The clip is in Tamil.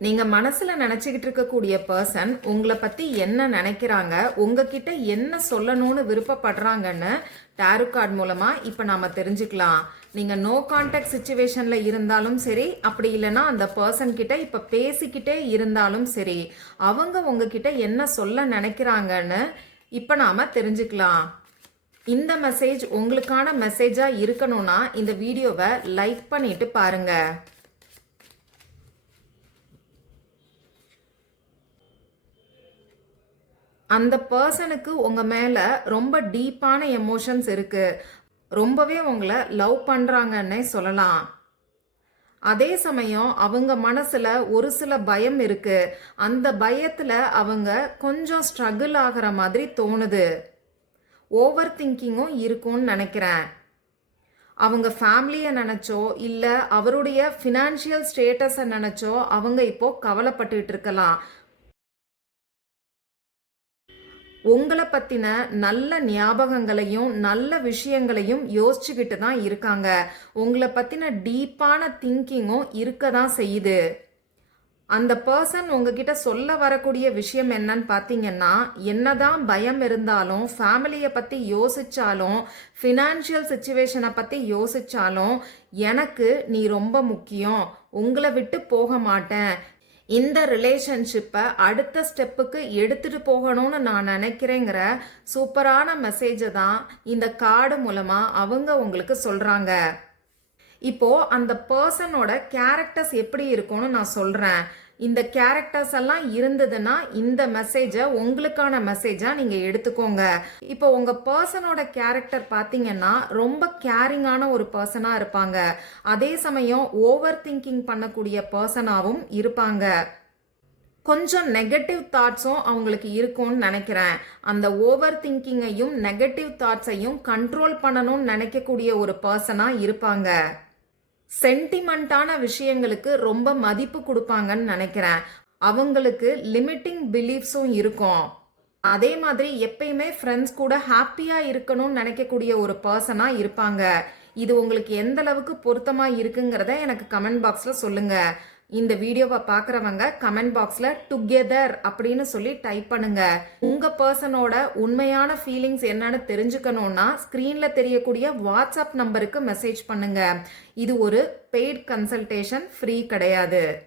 நீங்க மனசுல நினைச்சுக்கிட்டு இருக்கக்கூடிய பர்சன் உங்களை பத்தி என்ன நினைக்கிறாங்க, உங்ககிட்ட என்ன சொல்லணும்னு விருப்பப்படுறாங்கன்னு டாரோ கார்டு மூலமா இப்ப நாம தெரிஞ்சுக்கலாம். நீங்க நோ கான்டாக்ட் சிச்சுவேஷன்ல இருந்தாலும் சரி, அப்படி இல்லைன்னா அந்த பர்சன் கிட்ட இப்ப பேசிக்கிட்டே இருந்தாலும் சரி, அவங்க உங்ககிட்ட என்ன சொல்ல நினைக்கிறாங்கன்னு இப்ப நாம தெரிஞ்சுக்கலாம். இந்த மெசேஜ் உங்களுக்கான மெசேஜா இருக்கணும்னா இந்த வீடியோவை லைக் பண்ணிட்டு பாருங்க. அந்த பர்சனுக்கு உங்க மேல ரொம்ப டீப்பான எமோஷன்ஸ் இருக்கு, ரொம்பவே உங்களை லவ் பண்றாங்கன்னே சொல்லலாம். அதே சமயம் அவங்க மனசுல ஒரு சில பயம் இருக்கு, அந்த பயத்துல அவங்க கொஞ்சம் ஸ்ட்ரகிள் ஆகிற மாதிரி தோணுது. ஓவர் திங்கிங்கும் இருக்கும்னு நினைக்கிறேன். அவங்க ஃபேமிலியை நினைச்சோ இல்ல அவருடைய ஃபினான்ஷியல் ஸ்டேட்டஸை நினைச்சோ அவங்க இப்போ கவலைப்பட்டுட்டு இருக்கலாம். உங்களை பத்தின நல்ல ஞாபகங்களையும் நல்ல விஷயங்களையும் யோசிச்சுக்கிட்டு தான் இருக்காங்க. உங்களை பத்தின டீப்பான திங்கிங்கும் இருக்க தான் செய்யுது. அந்த பர்சன் உங்ககிட்ட சொல்ல வரக்கூடிய விஷயம் என்னன்னு பார்த்தீங்கன்னா, என்னதான் பயம் இருந்தாலும், ஃபேமிலியை பற்றி யோசிச்சாலும், ஃபினான்ஷியல் சுச்சுவேஷனை பற்றி யோசிச்சாலும், எனக்கு நீ ரொம்ப முக்கியம், உங்களை விட்டு போக மாட்டேன், இந்த ரிலேஷன்ஷிப்பை அடுத்த ஸ்டெப்புக்கு எடுத்துட்டு போகணும்னு நான் நினைக்கிறேங்கிற சூப்பரான மெசேஜை தான் இந்த கார்டு மூலமா அவங்க உங்களுக்கு சொல்றாங்க. இப்போ அந்த பர்சனோட கேரக்டர்ஸ் எப்படி இருக்கும்னு நான் சொல்றேன். இந்த கேரக்டர்ஸ் எல்லாம் இருந்ததுன்னா இந்த மெசேஜை உங்களுக்கான மெசேஜா நீங்க எடுத்துக்கோங்க. இப்போ உங்க பர்சனோட கேரக்டர் பாத்தீங்கன்னா ரொம்ப கேரிங்கான ஒரு பர்சனா இருப்பாங்க. அதே சமயம் ஓவர் திங்கிங் பண்ணக்கூடிய பர்சனாவும் இருப்பாங்க. கொஞ்சம் நெகட்டிவ் தாட்ஸும் அவங்களுக்கு இருக்கும்னு நினைக்கிறேன். அந்த ஓவர் திங்கிங்கையும் நெகட்டிவ் தாட்ஸையும் கண்ட்ரோல் பண்ணணும்னு நினைக்கக்கூடிய ஒரு பர்சனா இருப்பாங்க. சென்டிமெண்டான விஷயங்களுக்கு ரொம்ப மதிப்பு கொடுப்பாங்கன்னு நினைக்கிறேன். அவங்களுக்கு லிமிட்டிங் பிலீஃப்ஸும் இருக்கும். அதே மாதிரி எப்பயுமே ஃப்ரெண்ட்ஸ் கூட ஹாப்பியா இருக்கணும்னு நினைக்கக்கூடிய ஒரு பர்சனா இருப்பாங்க. இது உங்களுக்கு எந்த அளவுக்கு பொருத்தமா இருக்குங்கிறத எனக்கு கமெண்ட் பாக்ஸ்ல சொல்லுங்க. இந்த வீடியோவை பார்க்குறவங்க கமெண்ட் பாக்ஸ்ல டுகெதர் அப்படின்னு சொல்லி டைப் பண்ணுங்க. உங்க பர்சனோட உண்மையான ஃபீலிங்ஸ் என்னன்னு தெரிஞ்சுக்கணும்னா ஸ்கிரீன்ல தெரியக்கூடிய வாட்ஸ்அப் நம்பருக்கு மெசேஜ் பண்ணுங்க. இது ஒரு பெய்ட் கன்சல்டேஷன், ஃப்ரீ கிடையாது.